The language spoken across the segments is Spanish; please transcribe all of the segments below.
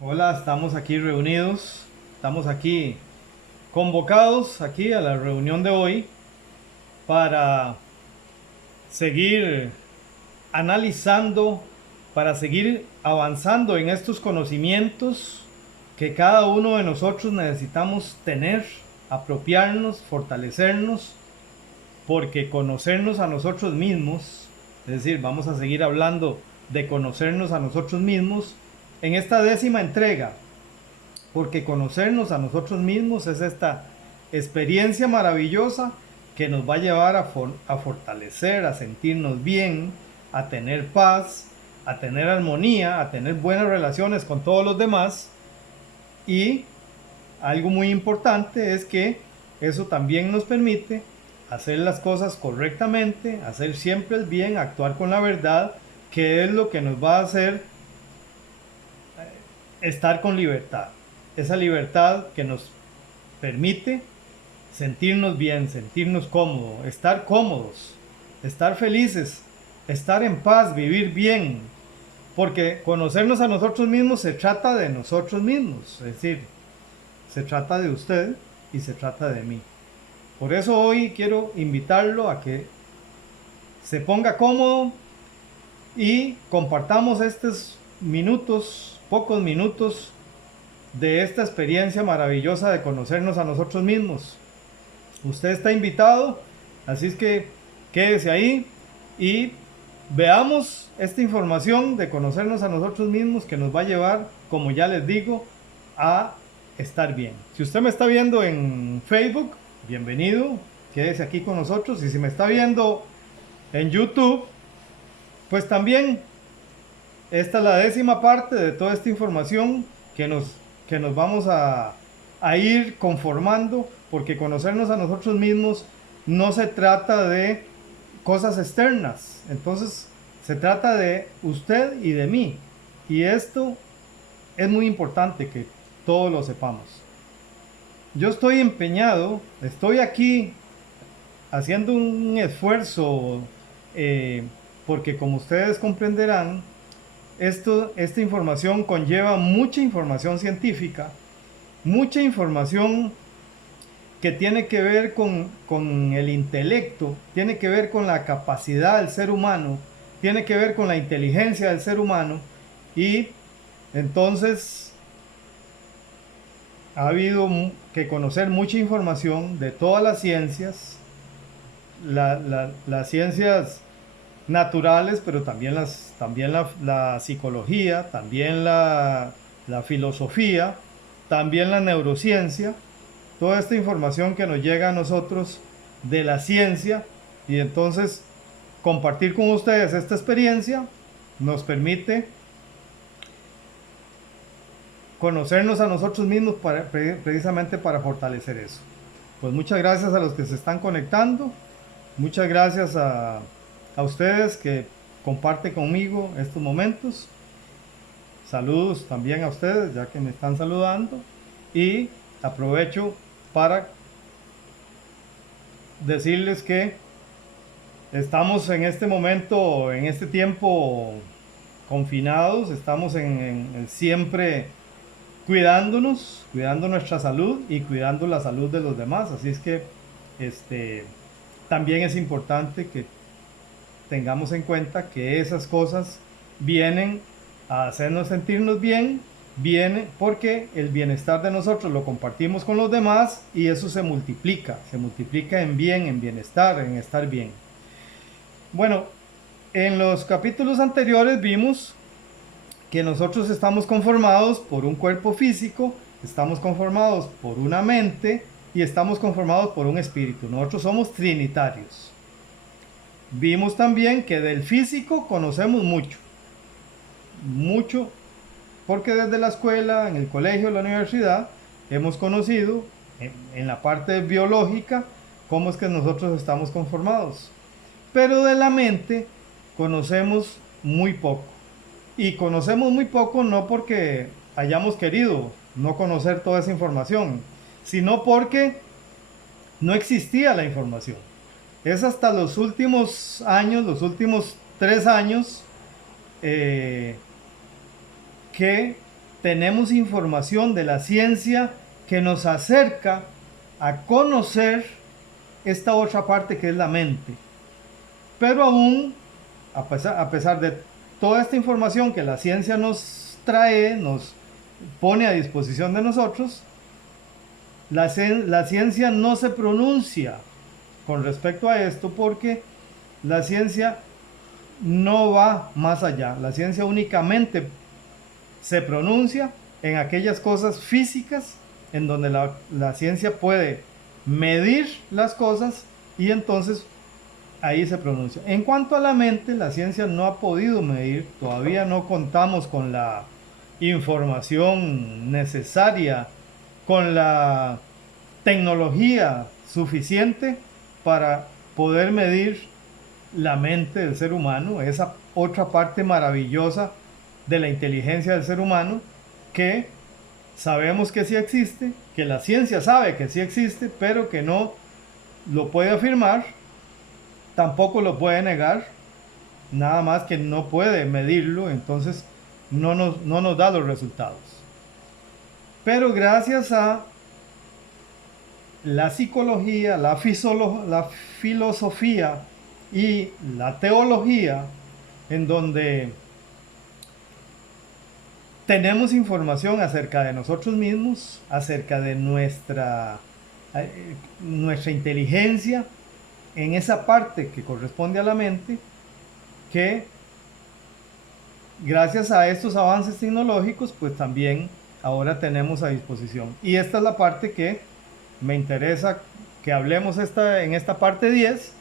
Hola, estamos aquí reunidos, estamos aquí convocados aquí a la reunión de hoy para seguir analizando, para seguir avanzando en estos conocimientos que cada uno de nosotros necesitamos tener, apropiarnos, fortalecernos, porque conocernos a nosotros mismos, es decir, vamos a seguir hablando de conocernos a nosotros mismos en esta 10ª entrega, porque conocernos a nosotros mismos es esta experiencia maravillosa que nos va a llevar a fortalecer, a sentirnos bien, a tener paz, a tener armonía, a tener buenas relaciones con todos los demás. Y algo muy importante es que eso también nos permite hacer las cosas correctamente, hacer siempre el bien, actuar con la verdad, que es lo que nos va a hacer estar con libertad. Esa libertad que nos permite sentirnos bien, sentirnos cómodos, estar felices, estar en paz, vivir bien. Porque conocernos a nosotros mismos se trata de nosotros mismos, es decir, se trata de usted y se trata de mí. Por eso hoy quiero invitarlo a que se ponga cómodo y compartamos estos minutos, pocos minutos, de esta experiencia maravillosa de conocernos a nosotros mismos. Usted está invitado, así es que quédese ahí y veamos esta información de conocernos a nosotros mismos que nos va a llevar, como ya les digo, a estar bien. Si usted me está viendo en Facebook, bienvenido, quédese aquí con nosotros. Y si me está viendo en YouTube, pues también esta es la 10ª parte de toda esta información que nos vamos a ir conformando, porque conocernos a nosotros mismos no se trata de cosas externas, entonces se trata de usted y de mí. Y esto es muy importante que todos lo sepamos. Yo estoy empeñado, estoy aquí haciendo un esfuerzo, porque como ustedes comprenderán, esta información conlleva mucha información científica, mucha información que tiene que ver con el intelecto, tiene que ver con la capacidad del ser humano, tiene que ver con la inteligencia del ser humano. Y entonces ha habido que conocer mucha información de todas las ciencias, las ciencias naturales, pero también, también la psicología, también la filosofía, también la neurociencia, toda esta información que nos llega a nosotros de la ciencia. Y entonces compartir con ustedes esta experiencia nos permite conocernos a nosotros mismos precisamente para fortalecer eso. Pues muchas gracias a los que se están conectando, muchas gracias a ustedes que comparten conmigo estos momentos. Saludos también a ustedes, ya que me están saludando. Y aprovecho para decirles que estamos en este momento, en este tiempo, confinados, estamos siempre cuidándonos, cuidando nuestra salud y cuidando la salud de los demás. Así es que este, también es importante que tengamos en cuenta que esas cosas vienen a hacernos sentirnos bien, viene porque el bienestar de nosotros lo compartimos con los demás y eso se multiplica en bien, en bienestar, en estar bien. Bueno, en los capítulos anteriores vimos que nosotros estamos conformados por un cuerpo físico, estamos conformados por una mente y estamos conformados por un espíritu. Nosotros somos trinitarios. Vimos también que del físico conocemos mucho, porque desde la escuela, en el colegio, en la universidad, hemos conocido en la parte biológica cómo es que nosotros estamos conformados. Pero de la mente conocemos muy poco. Y conocemos muy poco no porque hayamos querido no conocer toda esa información, sino porque no existía la información. Es hasta los últimos años, los últimos 3 años, que tenemos información de la ciencia que nos acerca a conocer esta otra parte que es la mente. Pero aún, a pesar de toda esta información que la ciencia nos trae, nos pone a disposición de nosotros, la ciencia no se pronuncia con respecto a esto porque la ciencia no va más allá. La ciencia únicamente se pronuncia en aquellas cosas físicas en donde la ciencia puede medir las cosas y entonces ahí se pronuncia. En cuanto a la mente, la ciencia no ha podido medir, todavía no contamos con la información necesaria, con la tecnología suficiente para poder medir la mente del ser humano, esa otra parte maravillosa de la inteligencia del ser humano que sabemos que sí existe, que la ciencia sabe que sí existe, pero que no lo puede afirmar, tampoco lo puede negar, nada más que no puede medirlo, entonces no nos da los resultados. Pero gracias a la psicología, la filosofía y la teología, en donde tenemos información acerca de nosotros mismos, acerca de nuestra inteligencia, en esa parte que corresponde a la mente, que gracias a estos avances tecnológicos, pues también ahora tenemos a disposición. Y esta es la parte que me interesa que hablemos en esta parte 10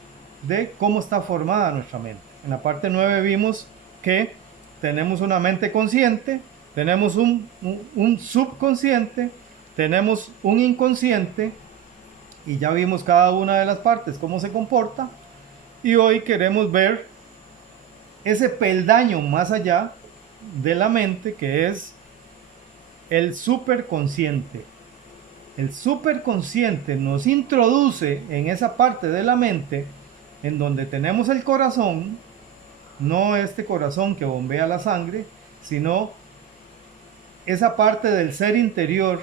de cómo está formada nuestra mente. En la parte 9 vimos que tenemos una mente consciente, tenemos un subconsciente, tenemos un inconsciente, y ya vimos cada una de las partes, cómo se comporta, y hoy queremos ver ese peldaño más allá de la mente, que es el superconsciente. El superconsciente nos introduce en esa parte de la mente en donde tenemos el corazón, no este corazón que bombea la sangre, sino esa parte del ser interior,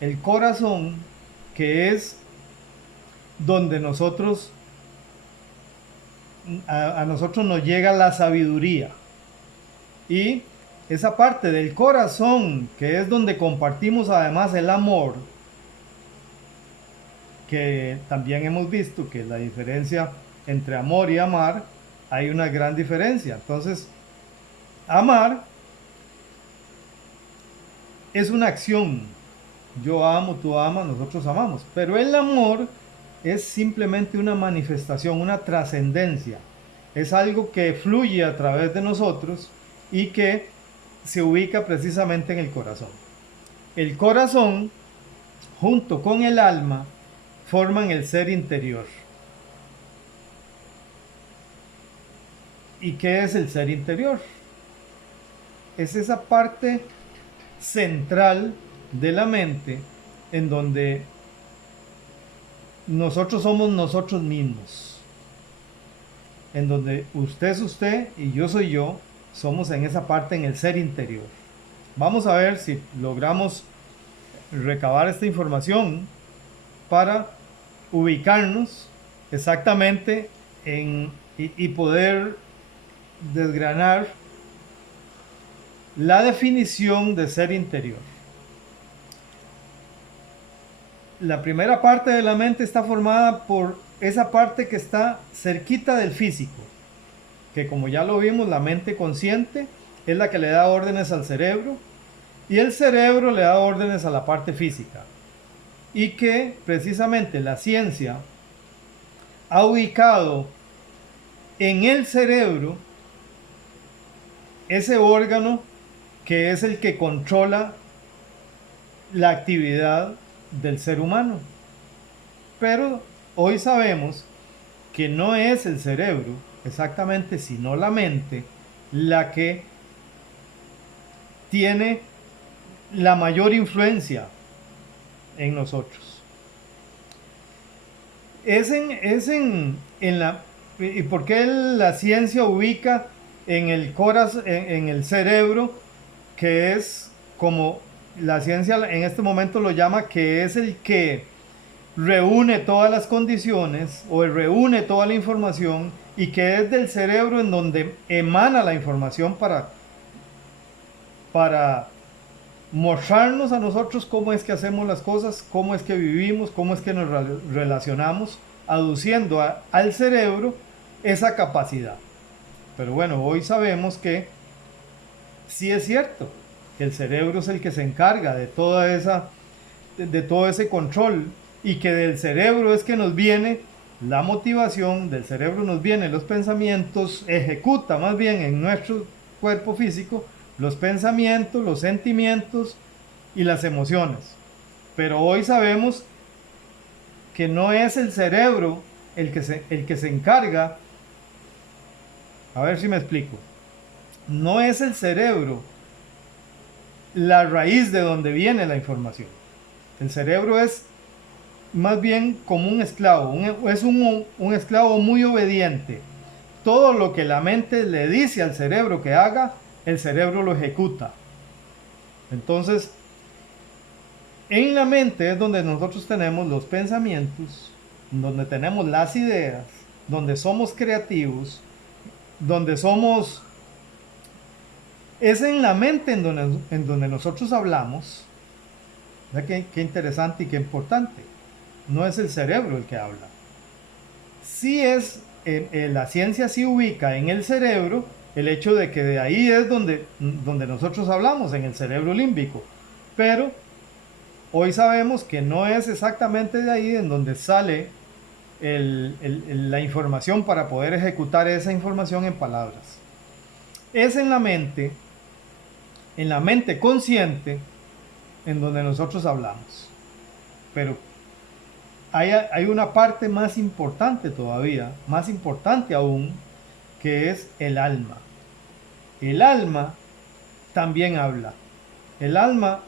el corazón, que es donde nosotros a nosotros nos llega la sabiduría. Y esa parte del corazón, que es donde compartimos además el amor, que también hemos visto que la diferencia entre amor y amar, hay una gran diferencia. Entonces, amar es una acción. Yo amo, tú amas, nosotros amamos. Pero el amor es simplemente una manifestación, una trascendencia. Es algo que fluye a través de nosotros y que se ubica precisamente en el corazón. El corazón, junto con el alma, forman el ser interior. ¿Y qué es el ser interior? Es esa parte central de la mente en donde nosotros somos nosotros mismos, en donde usted es usted y yo soy yo, somos en esa parte, en el ser interior. Vamos a ver si logramos recabar esta información para ubicarnos exactamente y poder desgranar la definición de ser interior. La primera parte de la mente está formada por esa parte que está cerquita del físico, que como ya lo vimos, la mente consciente es la que le da órdenes al cerebro y el cerebro le da órdenes a la parte física, y que precisamente la ciencia ha ubicado en el cerebro ese órgano que es el que controla la actividad del ser humano. Pero hoy sabemos que no es el cerebro exactamente, sino la mente, la que tiene la mayor influencia en nosotros. ¿Y por qué la ciencia ubica en el corazón, en el cerebro, que es como la ciencia en este momento lo llama, que es el que reúne todas las condiciones o reúne toda la información, y que es del cerebro en donde emana la información para mostrarnos a nosotros cómo es que hacemos las cosas, cómo es que vivimos, cómo es que nos relacionamos, aduciendo al cerebro esa capacidad. Pero bueno, hoy sabemos que sí es cierto que el cerebro es el que se encarga de de todo ese control, y que del cerebro es que nos viene la motivación, del cerebro nos vienen los pensamientos, ejecuta más bien en nuestro cuerpo físico los pensamientos, los sentimientos y las emociones. Pero hoy sabemos que no es el cerebro el que se encarga. A ver si me explico. No es el cerebro la raíz de donde viene la información. El cerebro es más bien como un esclavo, es un esclavo muy obediente. Todo lo que la mente le dice al cerebro que haga, el cerebro lo ejecuta. Entonces, en la mente es donde nosotros tenemos los pensamientos, donde tenemos las ideas, donde somos creativos, donde somos... Es en la mente en donde nosotros hablamos. ¿Qué interesante y qué importante? No es el cerebro el que habla. Sí es, la ciencia sí ubica en el cerebro el hecho de que de ahí es donde nosotros hablamos, en el cerebro límbico. Pero hoy sabemos que no es exactamente de ahí en donde sale la información para poder ejecutar esa información en palabras. Es en la mente consciente, en donde nosotros hablamos. Pero hay una parte más importante todavía, más importante aún, que es el alma. El alma también habla. El alma,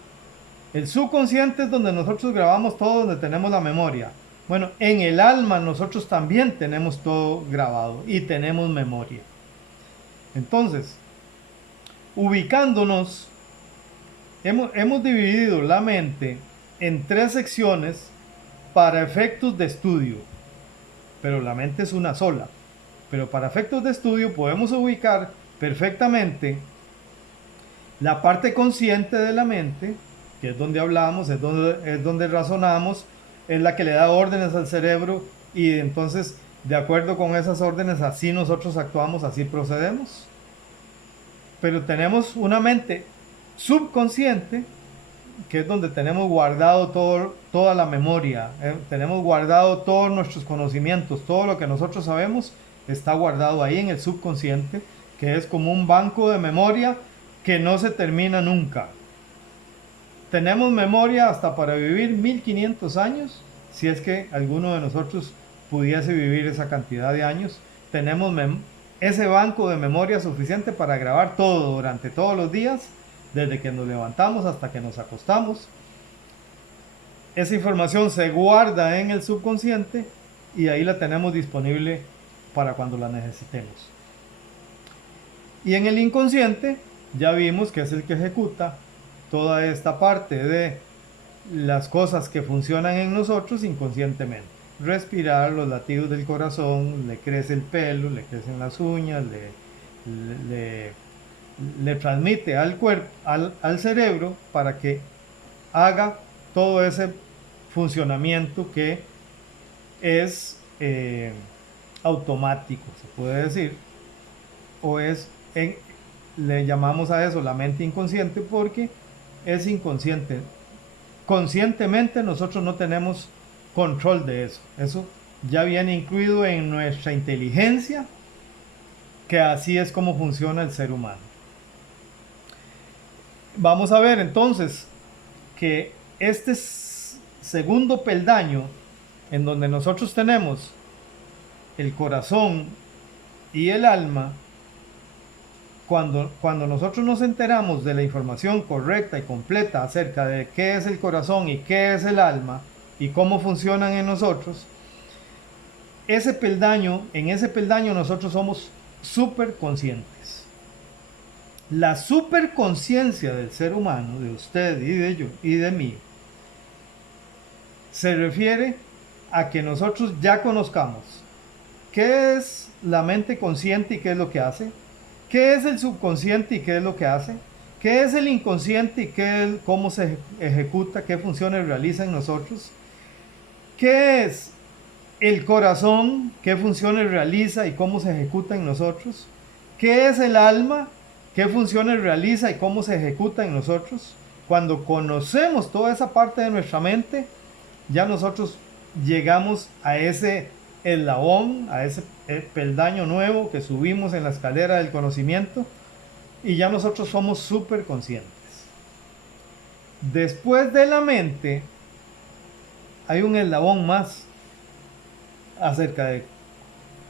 el subconsciente es donde nosotros grabamos todo, donde tenemos la memoria. Bueno, en el alma nosotros también tenemos todo grabado y tenemos memoria. Entonces, ubicándonos, hemos dividido la mente en 3 secciones para efectos de estudio, pero la mente es una sola. Pero para efectos de estudio podemos ubicar perfectamente la parte consciente de la mente, que es donde hablamos, es donde razonamos, es la que le da órdenes al cerebro, y entonces, de acuerdo con esas órdenes, así nosotros actuamos, así procedemos. Pero tenemos una mente subconsciente, que es donde tenemos guardado toda la memoria, tenemos guardado todos nuestros conocimientos, todo lo que nosotros sabemos está guardado ahí en el subconsciente, que es como un banco de memoria que no se termina nunca. Tenemos memoria hasta para vivir 1500 años, si es que alguno de nosotros pudiese vivir esa cantidad de años. Tenemos ese banco de memoria suficiente para grabar todo durante todos los días, desde que nos levantamos hasta que nos acostamos. Esa información se guarda en el subconsciente y ahí la tenemos disponible para cuando la necesitemos. Y en el inconsciente ya vimos que es el que ejecuta toda esta parte de las cosas que funcionan en nosotros inconscientemente. Respirar, los latidos del corazón, le crece el pelo, le crecen las uñas, le transmite al cuerpo, al cerebro, para que haga todo ese funcionamiento que es automático, se puede decir, o le llamamos a eso la mente inconsciente, porque es inconsciente. Conscientemente nosotros no tenemos control de eso. Eso ya viene incluido en nuestra inteligencia, que así es como funciona el ser humano. Vamos a ver entonces que este segundo peldaño, en donde nosotros tenemos el corazón y el alma, cuando nosotros nos enteramos de la información correcta y completa acerca de qué es el corazón y qué es el alma y cómo funcionan en nosotros, en ese peldaño nosotros somos súper conscientes. La superconciencia del ser humano, de usted y de yo y de mí, se refiere a que nosotros ya conozcamos qué es la mente consciente y qué es lo que hace, qué es el subconsciente y qué es lo que hace, qué es el inconsciente y cómo se ejecuta, qué funciones realiza en nosotros, qué es el corazón, qué funciones realiza y cómo se ejecuta en nosotros, qué es el alma, qué funciones realiza y cómo se ejecuta en nosotros. Cuando conocemos toda esa parte de nuestra mente, ya nosotros llegamos a ese eslabón, a ese peldaño nuevo que subimos en la escalera del conocimiento, y ya nosotros somos súper conscientes. Después de la mente hay un eslabón más acerca de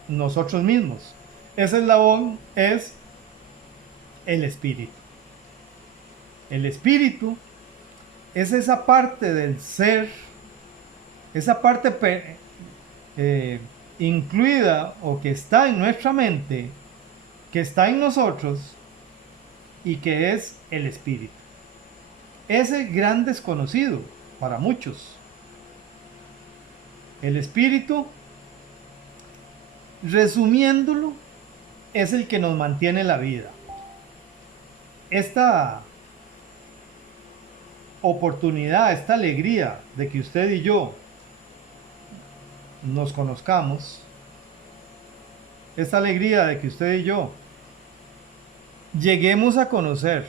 nosotros mismos. Ese eslabón es el espíritu. El espíritu es esa parte del ser, esa parte incluida o que está en nuestra mente, que está en nosotros y que es el espíritu. Ese gran desconocido para muchos. El espíritu, resumiéndolo, es el que nos mantiene la vida. Esta oportunidad, esta alegría de que usted y yo nos conozcamos, esta alegría de que usted y yo lleguemos a conocer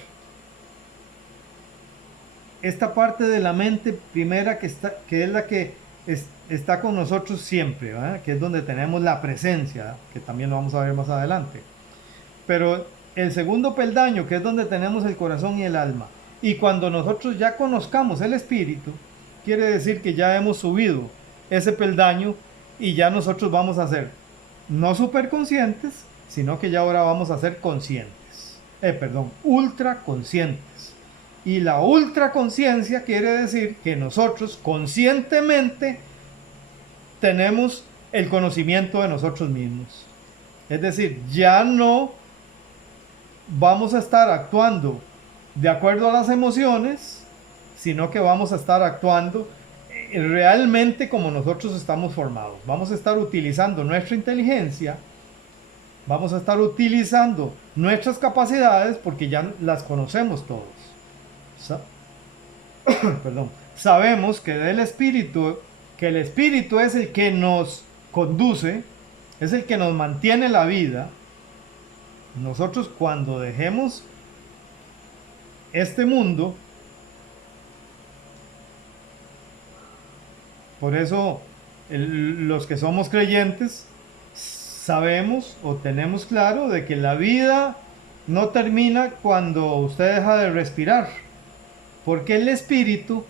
esta parte de la mente primera que es la que está con nosotros siempre, ¿verdad? Que es donde tenemos la presencia, que también lo vamos a ver más adelante. Pero el segundo peldaño, que es donde tenemos el corazón y el alma, y cuando nosotros ya conozcamos el espíritu, quiere decir que ya hemos subido ese peldaño y ya nosotros vamos a ser no superconscientes, sino que ya ahora vamos a ser conscientes. Ultra conscientes. Y la ultraconciencia quiere decir que nosotros conscientemente tenemos el conocimiento de nosotros mismos. Es decir, ya no vamos a estar actuando de acuerdo a las emociones, sino que vamos a estar actuando realmente como nosotros estamos formados. Vamos a estar utilizando nuestra inteligencia, vamos a estar utilizando nuestras capacidades porque ya las conocemos todos. Sabemos que el espíritu es el que nos conduce, es el que nos mantiene la vida. Nosotros cuando dejemos este mundo, por eso los que somos creyentes sabemos o tenemos claro de que la vida no termina cuando usted deja de respirar, porque el espíritu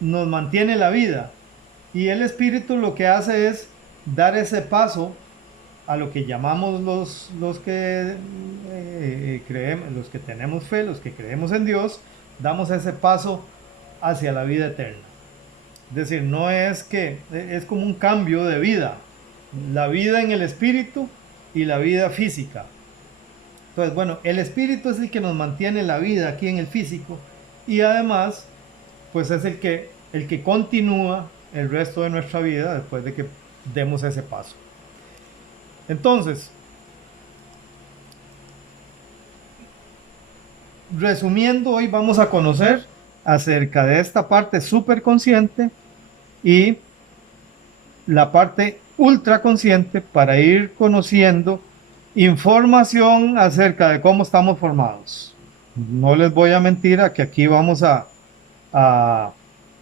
nos mantiene la vida y el espíritu lo que hace es dar ese paso a lo que llamamos los que creemos, los que tenemos fe, los que creemos en Dios, damos ese paso hacia la vida eterna. Es decir, no es que es como un cambio de vida, la vida en el espíritu y la vida física. Entonces, bueno, el espíritu es el que nos mantiene la vida aquí en el físico y además, pues es el que continúa el resto de nuestra vida después de que demos ese paso. Entonces, resumiendo, hoy vamos a conocer acerca de esta parte superconsciente y la parte ultraconsciente para ir conociendo información acerca de cómo estamos formados. No les voy a mentir a que aquí vamos a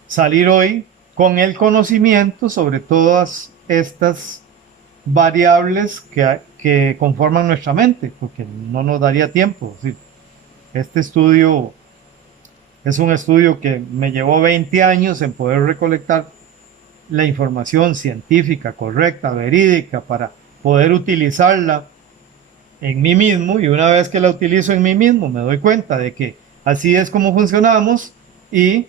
salir hoy con el conocimiento sobre todas estas variables que conforman nuestra mente, porque no nos daría tiempo. Este estudio es un estudio que me llevó 20 años en poder recolectar la información científica correcta, verídica, para poder utilizarla en mí mismo, y una vez que la utilizo en mí mismo me doy cuenta de que así es como funcionamos y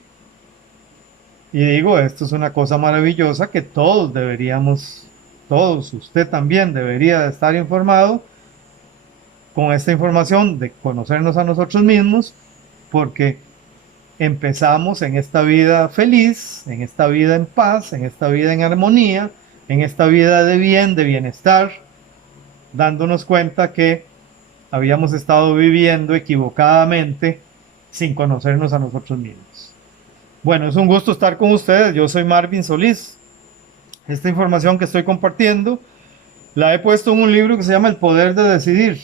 digo, esto es una cosa maravillosa que todos deberíamos, todos, usted también debería de estar informado con esta información de conocernos a nosotros mismos, porque empezamos en esta vida feliz, en esta vida en paz, en esta vida en armonía, en esta vida de bien, de bienestar, dándonos cuenta que habíamos estado viviendo equivocadamente sin conocernos a nosotros mismos. Bueno, es un gusto estar con ustedes. Yo soy Marvin Solís. Esta información que estoy compartiendo la he puesto en un libro que se llama El Poder de Decidir.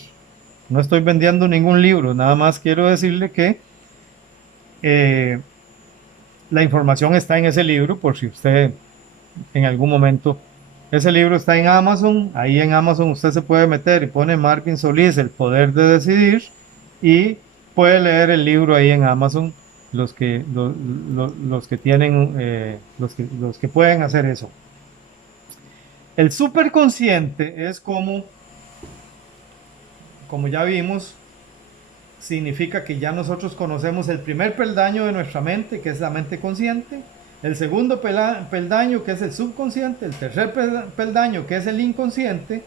No estoy vendiendo ningún libro, nada más quiero decirle que la información está en ese libro por si usted en algún momento... Ese libro está en Amazon. Ahí en Amazon usted se puede meter y pone Marvin Solís, El Poder de Decidir, y puede leer el libro ahí en Amazon, los que tienen, los que pueden hacer eso. El superconsciente es como ya vimos, significa que ya nosotros conocemos el primer peldaño de nuestra mente, que es la mente consciente, el segundo peldaño, que es el subconsciente, el tercer peldaño, que es el inconsciente,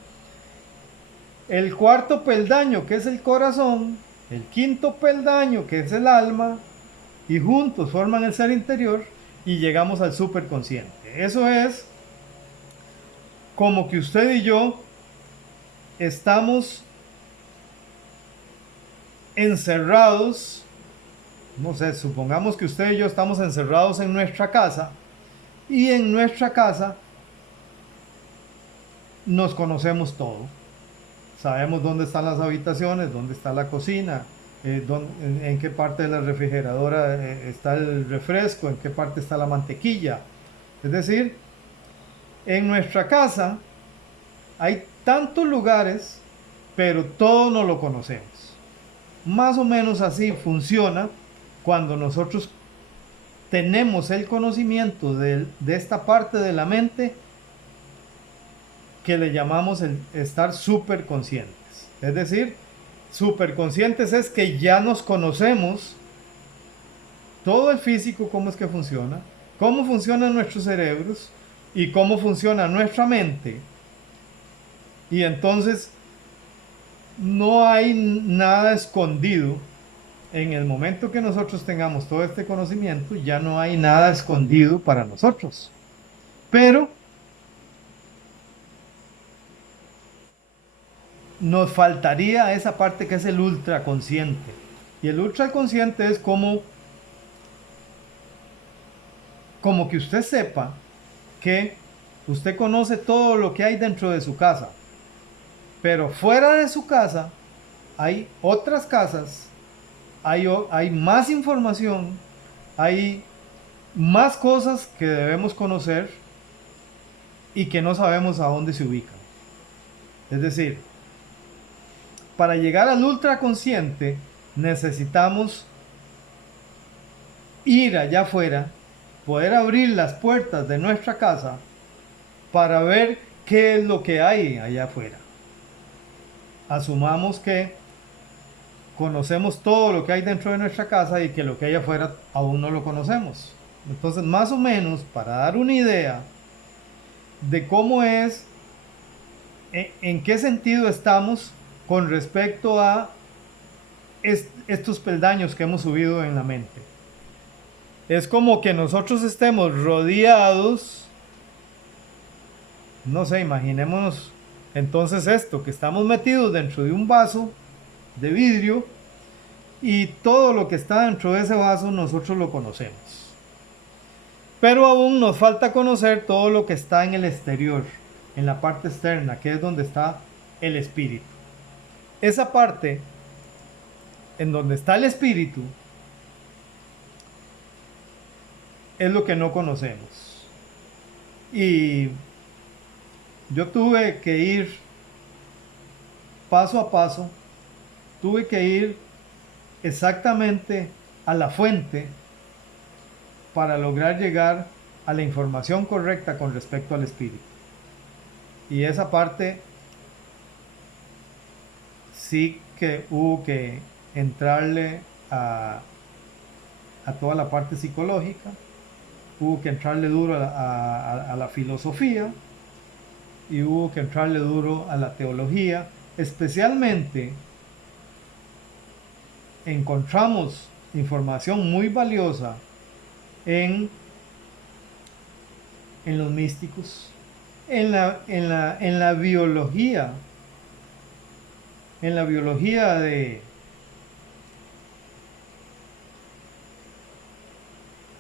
el cuarto peldaño, que es el corazón, el quinto peldaño, que es el alma, y juntos forman el ser interior y llegamos al superconsciente. Eso es como que usted y yo estamos encerrados. No sé, supongamos que usted y yo estamos encerrados en nuestra casa, y en nuestra casa nos conocemos todo. Sabemos dónde están las habitaciones, dónde está la cocina, en qué parte de la refrigeradora está el refresco, en qué parte está la mantequilla. Es decir, en nuestra casa hay tantos lugares, pero todo no lo conocemos. Más o menos así funciona cuando nosotros tenemos el conocimiento de esta parte de la mente que le llamamos el estar superconscientes. Es decir, superconscientes es que ya nos conocemos todo el físico, cómo es que funciona, cómo funcionan nuestros cerebros y cómo funciona nuestra mente. Y entonces no hay nada escondido. En el momento que nosotros tengamos todo este conocimiento, ya no hay nada escondido para nosotros. Pero nos faltaría esa parte que es el ultraconsciente. Y el ultraconsciente es como que usted sepa que usted conoce todo lo que hay dentro de su casa, pero fuera de su casa hay otras casas, hay más información, hay más cosas que debemos conocer y que no sabemos a dónde se ubican. Es decir, para llegar al ultraconsciente necesitamos ir allá afuera, poder abrir las puertas de nuestra casa para ver qué es lo que hay allá afuera. Asumamos que conocemos todo lo que hay dentro de nuestra casa y que lo que hay afuera aún no lo conocemos. Entonces, más o menos, para dar una idea de cómo es, en qué sentido estamos con respecto a estos peldaños que hemos subido en la mente. Es como que nosotros estemos rodeados, no sé, imaginémonos entonces esto, que estamos metidos dentro de un vaso de vidrio y todo lo que está dentro de ese vaso nosotros lo conocemos. Pero aún nos falta conocer todo lo que está en el exterior, en la parte externa, que es donde está el espíritu. Esa parte en donde está el espíritu es lo que no conocemos. Y yo tuve que ir paso a paso, tuve que ir exactamente a la fuente para lograr llegar a la información correcta con respecto al espíritu. Y esa parte sí que hubo que entrarle a toda la parte psicológica, hubo que entrarle duro a la filosofía y hubo que entrarle duro a la teología, especialmente encontramos información muy valiosa en, en los místicos, en la biología,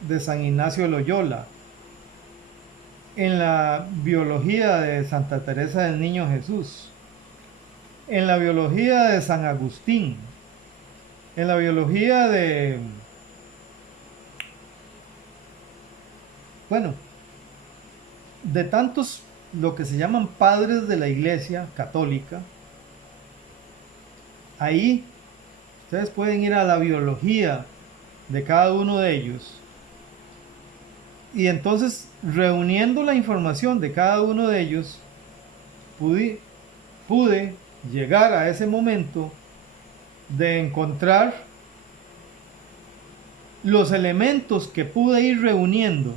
de San Ignacio de Loyola, en la biología de Santa Teresa del Niño Jesús, en la biología de San Agustín, en la biología de, bueno, de tantos lo que se llaman padres de la Iglesia Católica. Ahí ustedes pueden ir a la biología de cada uno de ellos y entonces, reuniendo la información de cada uno de ellos, pude llegar a ese momento de encontrar los elementos que pude ir reuniendo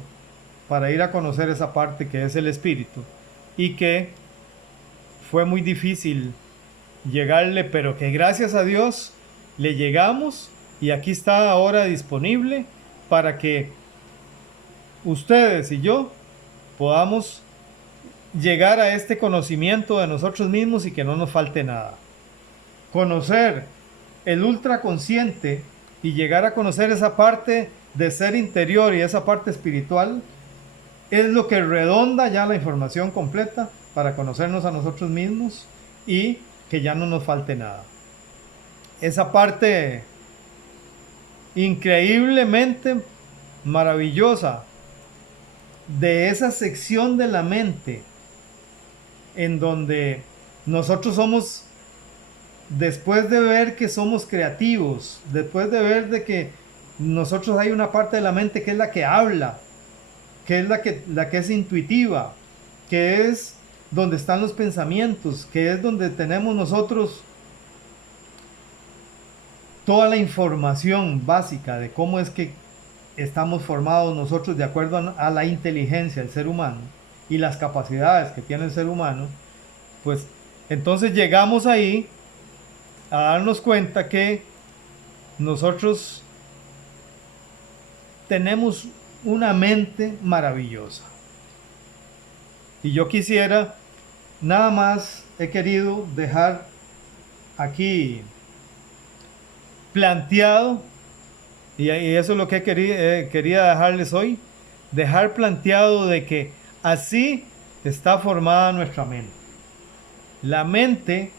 para ir a conocer esa parte que es el espíritu, y que fue muy difícil llegarle, pero que gracias a Dios le llegamos, y aquí está ahora disponible para que ustedes y yo podamos llegar a este conocimiento de nosotros mismos y que no nos falte nada. Conocer el ultraconsciente y llegar a conocer esa parte de ser interior y esa parte espiritual es lo que redonda ya la información completa para conocernos a nosotros mismos y que ya no nos falte nada. Esa parte increíblemente maravillosa de esa sección de la mente en donde nosotros somos, después de ver que somos creativos, después de ver de que nosotros hay una parte de la mente que es la que habla, que es la que es intuitiva, que es donde están los pensamientos, que es donde tenemos nosotros toda la información básica de cómo es que estamos formados nosotros de acuerdo a la inteligencia del ser humano y las capacidades que tiene el ser humano. Pues entonces llegamos ahí a darnos cuenta que nosotros tenemos una mente maravillosa. Y yo quisiera, nada más he querido dejar aquí planteado, y eso es lo que quería dejarles hoy, dejar planteado de que así está formada nuestra mente. La mente,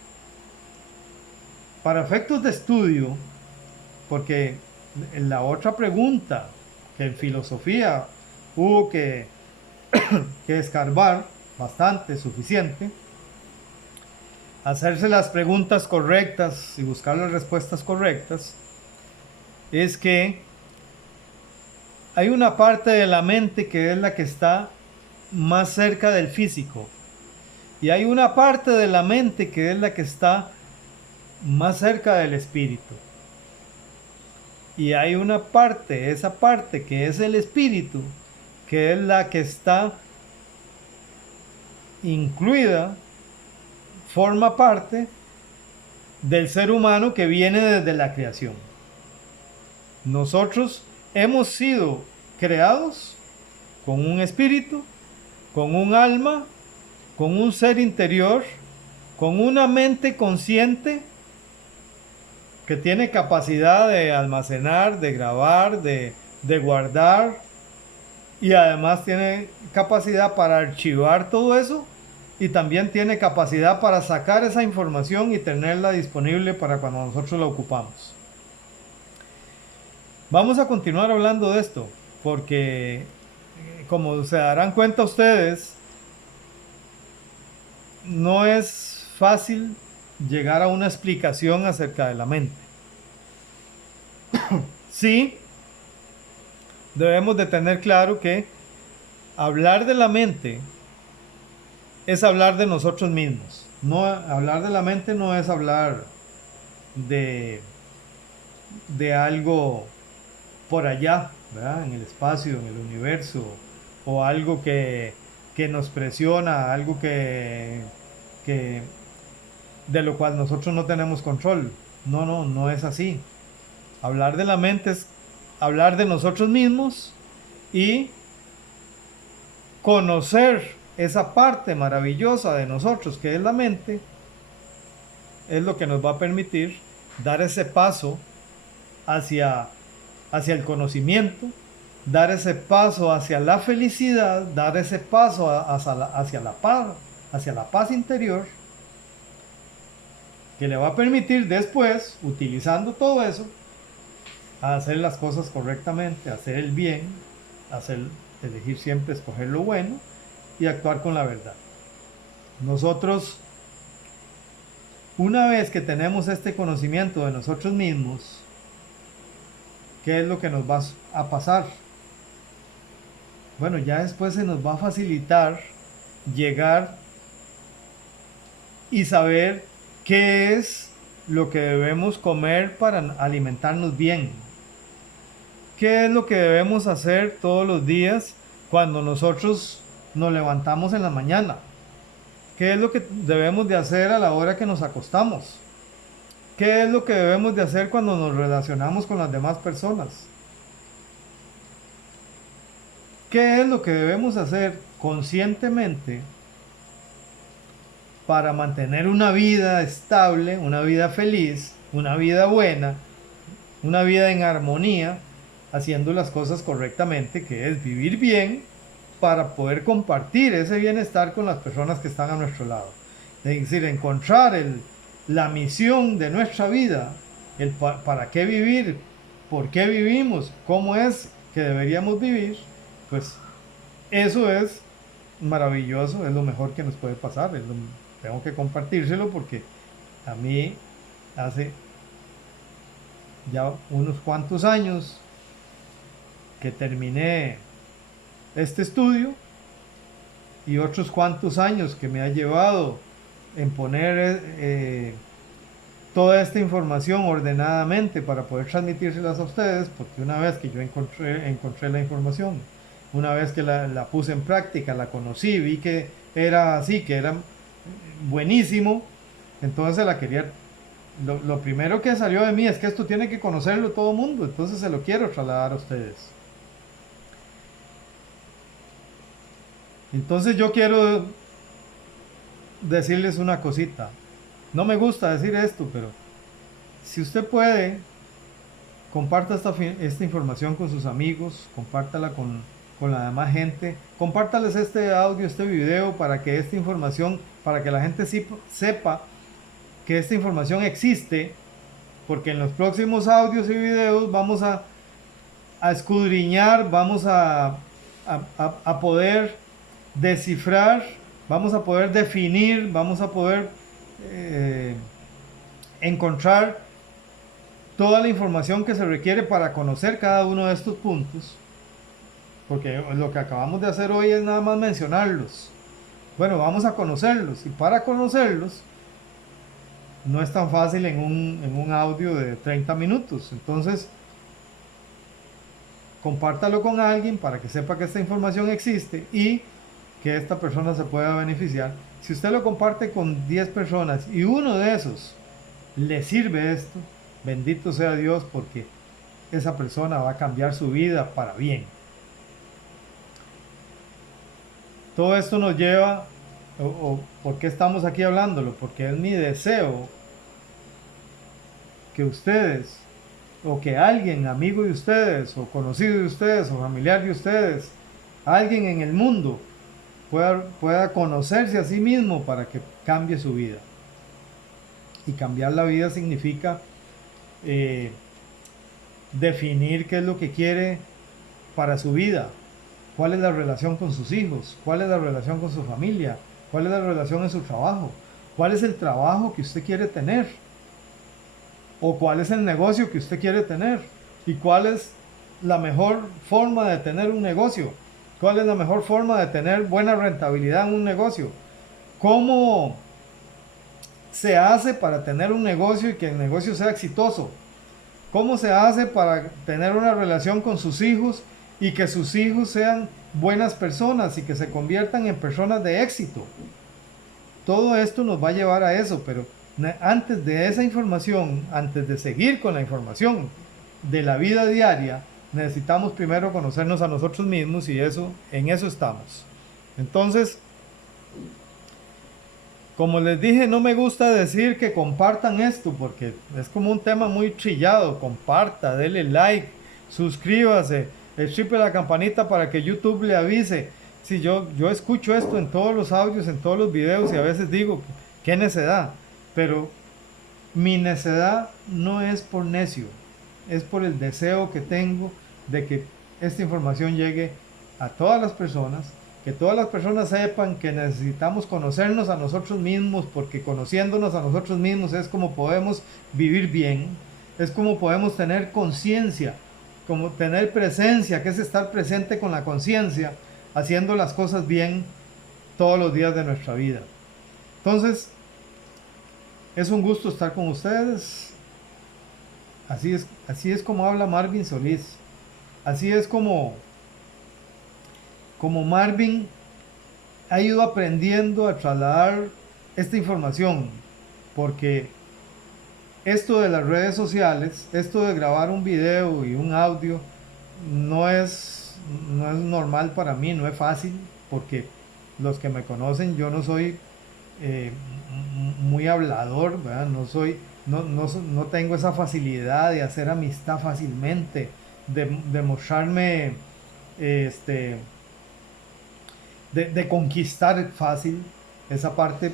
para efectos de estudio, porque la otra pregunta que en filosofía hubo que escarbar bastante, suficiente, hacerse las preguntas correctas y buscar las respuestas correctas, es que hay una parte de la mente que es la que está más cerca del físico, y hay una parte de la mente que es la que está más cerca del espíritu. Y hay una parte, esa parte que es el espíritu, que es la que está incluida, forma parte del ser humano que viene desde la creación. Nosotros hemos sido creados con un espíritu, con un alma, con un ser interior, con una mente consciente que tiene capacidad de almacenar, de grabar, de guardar, y además tiene capacidad para archivar todo eso, y también tiene capacidad para sacar esa información y tenerla disponible para cuando nosotros la ocupamos. Vamos a continuar hablando de esto, porque como se darán cuenta ustedes, no es fácil llegar a una explicación acerca de la mente. Sí, debemos de tener claro que hablar de la mente es hablar de nosotros mismos. No, hablar de la mente no es hablar de algo por allá, ¿verdad? En el espacio, en el universo, o algo que nos presiona, algo que de lo cual nosotros no tenemos control. No es así. Hablar de la mente es hablar de nosotros mismos y conocer esa parte maravillosa de nosotros que es la mente, es lo que nos va a permitir dar ese paso hacia, hacia el conocimiento, dar ese paso hacia la felicidad, dar ese paso hacia la paz interior, que le va a permitir después, utilizando todo eso, a hacer las cosas correctamente, hacer el bien, elegir siempre escoger lo bueno y actuar con la verdad. Nosotros, una vez que tenemos este conocimiento de nosotros mismos, ¿qué es lo que nos va a pasar? Bueno, ya después se nos va a facilitar llegar y saber qué es lo que debemos comer para alimentarnos bien. ¿Qué es lo que debemos hacer todos los días cuando nosotros nos levantamos en la mañana? ¿Qué es lo que debemos de hacer a la hora que nos acostamos? ¿Qué es lo que debemos de hacer cuando nos relacionamos con las demás personas? ¿Qué es lo que debemos hacer conscientemente para mantener una vida estable, una vida feliz, una vida buena, una vida en armonía, haciendo las cosas correctamente, que es vivir bien para poder compartir ese bienestar con las personas que están a nuestro lado? Es decir, encontrar la misión de nuestra vida, para qué vivir, por qué vivimos, cómo es que deberíamos vivir, pues eso es maravilloso, es lo mejor que nos puede pasar. Tengo que compartírselo porque a mí hace ya unos cuantos años que terminé este estudio y otros cuantos años que me ha llevado en poner toda esta información ordenadamente para poder transmitírselas a ustedes, porque una vez que yo encontré la información, una vez que la puse en práctica, la conocí, vi que era así, que era buenísimo, entonces la quería. Lo primero que salió de mí es que esto tiene que conocerlo todo el mundo, entonces se lo quiero trasladar a ustedes. Entonces yo quiero decirles una cosita. No me gusta decir esto, pero si usted puede, comparta esta información con sus amigos, compártala con la demás gente, compártales este audio, este video, para que esta información, para que la gente sepa que esta información existe, porque en los próximos audios y videos vamos a escudriñar, vamos a poder descifrar, vamos a poder definir, vamos a poder encontrar toda la información que se requiere para conocer cada uno de estos puntos, porque lo que acabamos de hacer hoy es nada más mencionarlos. Bueno, vamos a conocerlos, y para conocerlos no es tan fácil en un audio de 30 minutos. Entonces, compártalo con alguien para que sepa que esta información existe y que esta persona se pueda beneficiar. Si usted lo comparte con 10 personas y uno de esos le sirve esto, bendito sea Dios, porque esa persona va a cambiar su vida para bien. Todo esto nos lleva, ¿por qué estamos aquí hablándolo? Porque es mi deseo que ustedes, o que alguien, amigo de ustedes, o conocido de ustedes, o familiar de ustedes, alguien en el mundo pueda conocerse a sí mismo para que cambie su vida. Y cambiar la vida significa definir qué es lo que quiere para su vida, cuál es la relación con sus hijos, cuál es la relación con su familia, cuál es la relación en su trabajo, cuál es el trabajo que usted quiere tener, o cuál es el negocio que usted quiere tener, y cuál es la mejor forma de tener un negocio, cuál es la mejor forma de tener buena rentabilidad en un negocio, cómo se hace para tener un negocio y que el negocio sea exitoso, cómo se hace para tener una relación con sus hijos y que sus hijos sean buenas personas y que se conviertan en personas de éxito. Todo esto nos va a llevar a eso, pero antes de esa información, antes de seguir con la información de la vida diaria, necesitamos primero conocernos a nosotros mismos y en eso estamos. Entonces, como les dije, no me gusta decir que compartan esto porque es como un tema muy trillado. Comparta, dele like, suscríbase, triple la campanita para que YouTube le avise. Si yo escucho esto en todos los audios, en todos los videos y a veces digo, qué necedad. Pero mi necedad no es por necio, es por el deseo que tengo de que esta información llegue a todas las personas, que todas las personas sepan que necesitamos conocernos a nosotros mismos, porque conociéndonos a nosotros mismos es como podemos vivir bien, es como podemos tener conciencia, como tener presencia, que es estar presente con la conciencia, haciendo las cosas bien todos los días de nuestra vida. Entonces, es un gusto estar con ustedes. Así es como habla Marvin Solís. Así es como Marvin ha ido aprendiendo a trasladar esta información. Porque esto de las redes sociales, esto de grabar un video y un audio, no es normal para mí, no es fácil. Porque los que me conocen, yo no soy eh, muy hablador, ¿verdad? No tengo esa facilidad de hacer amistad fácilmente, de mostrarme, este, de conquistar fácil esa parte.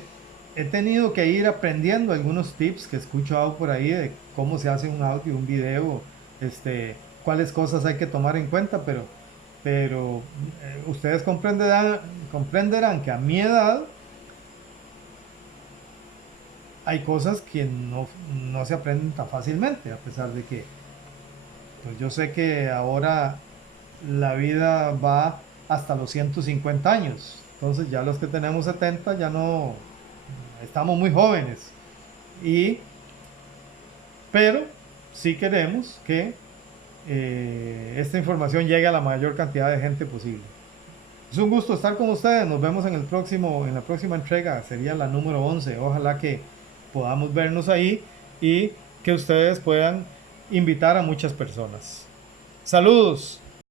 He tenido que ir aprendiendo algunos tips que he escuchado por ahí de cómo se hace un audio, un video, cuáles cosas hay que tomar en cuenta, pero ustedes comprenderán que a mi edad hay cosas que no se aprenden tan fácilmente, a pesar de que pues yo sé que ahora la vida va hasta los 150 años. Entonces ya los que tenemos 70 ya no estamos muy jóvenes. Pero sí queremos que esta información llegue a la mayor cantidad de gente posible. Es un gusto estar con ustedes. Nos vemos en la próxima entrega. Sería la número 11. Ojalá que podamos vernos ahí y que ustedes puedan invitar a muchas personas. Saludos.